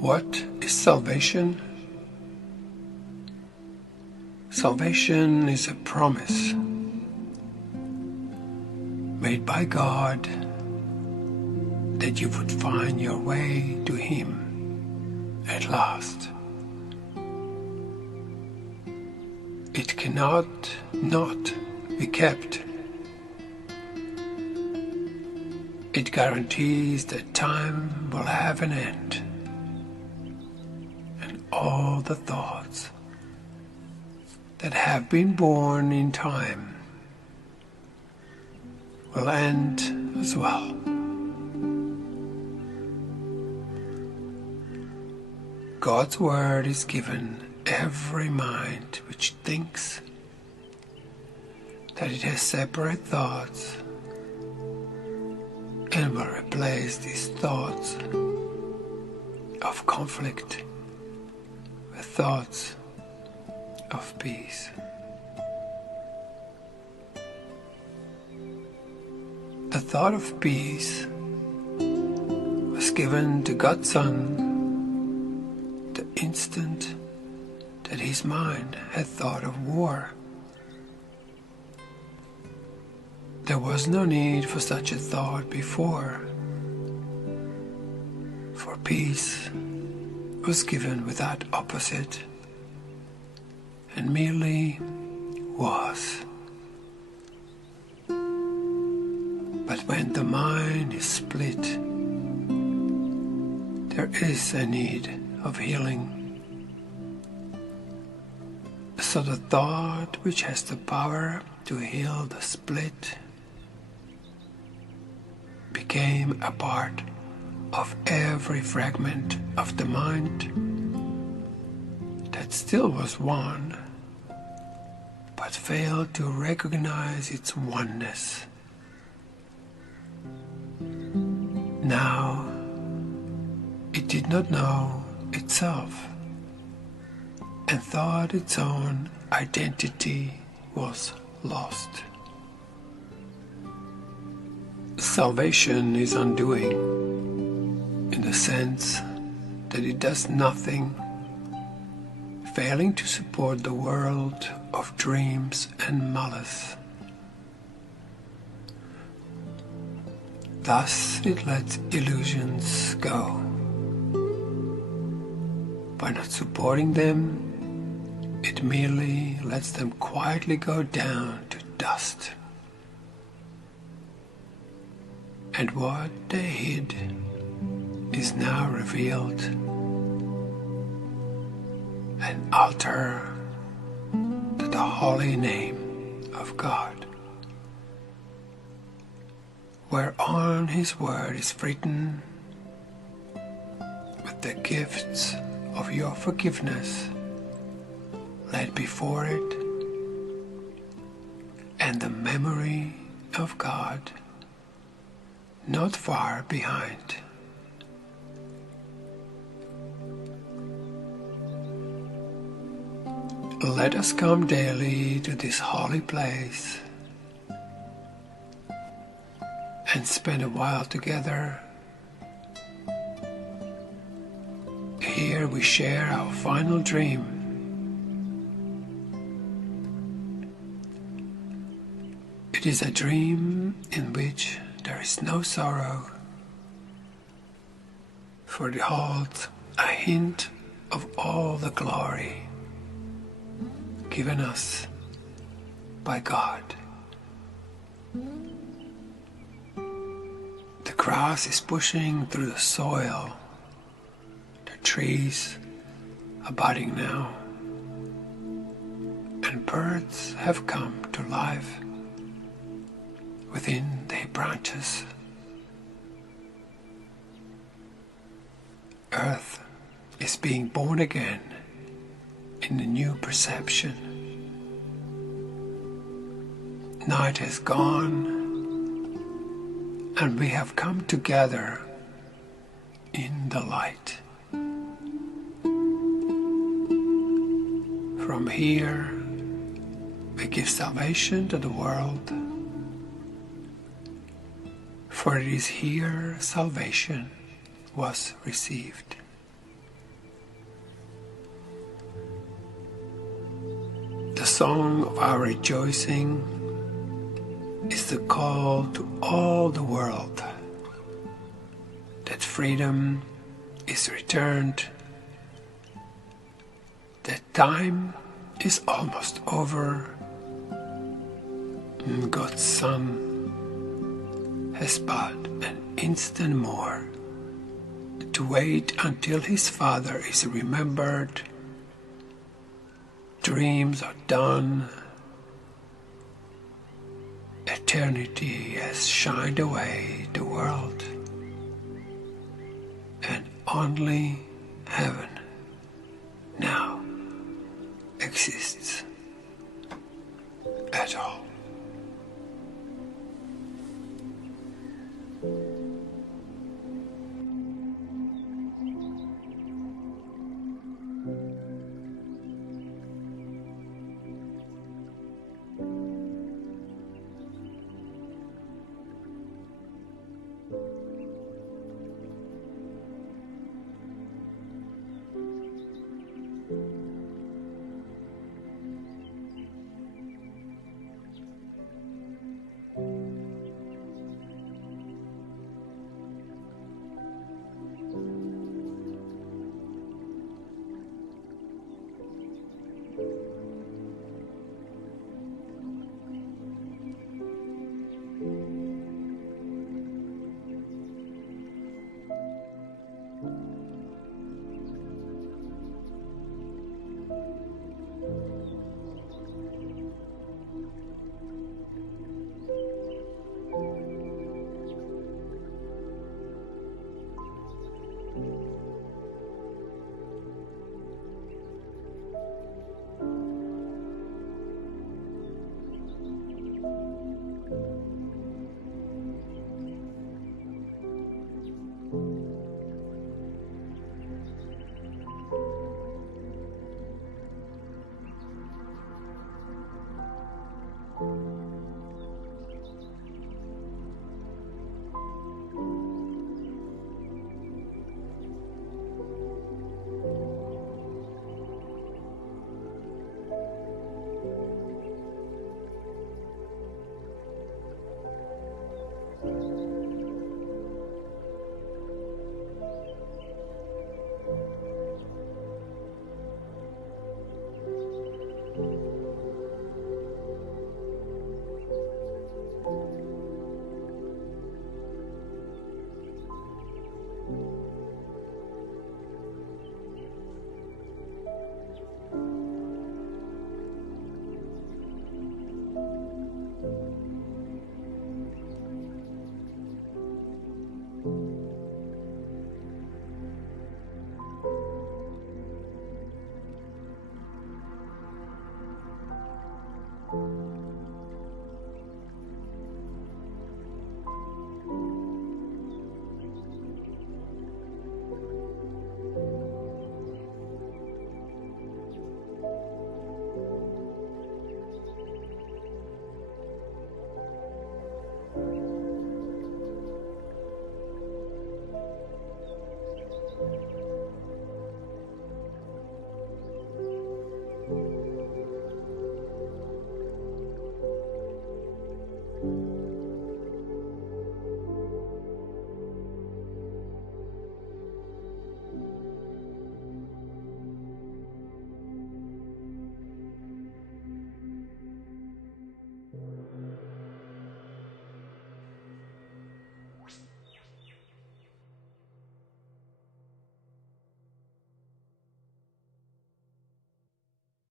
What is salvation? Salvation is a promise made by God that you would find your way to Him at last. It cannot not be kept. It guarantees that time will have an end, and all the thoughts that have been born in time will end as well. God's word is given every mind which thinks that it has separate thoughts, and will replace these thoughts of conflict with thoughts of peace. The thought of peace was given to God's Son the instant that his mind had thought of war. There was no need for such a thought before, for peace was given without opposite and merely was. But when the mind is split, there is a need of healing. So the thought which has the power to heal the split became a part of every fragment of the mind that still was one, but failed to recognize its oneness. Now it did not know itself and thought its own identity was lost. Salvation is undoing in the sense that it does nothing, failing to support the world of dreams and malice. Thus it lets illusions go. By not supporting them, it merely lets them quietly go down to dust. And what they hid is now revealed, an altar to the holy name of God, whereon His word is written with the gifts of your forgiveness laid before it, and the memory of God not far behind. Let us come daily to this holy place and spend a while together. Here we share our final dream. It is a dream in which there is no sorrow, for it holds a hint of all the glory given us by God. The grass is pushing through the soil, the trees are budding now, and birds have come to life within their branches. Earth is being born again in a new perception. Night has gone, and we have come together in the light. From here, we give salvation to the world, for it is here salvation was received. song of our rejoicing is the call to all the world that freedom is returned, that time is almost over, and God's Son has but an instant more to wait until his Father is remembered, dreams are done, eternity has shined away the world, and only heaven now exists at all.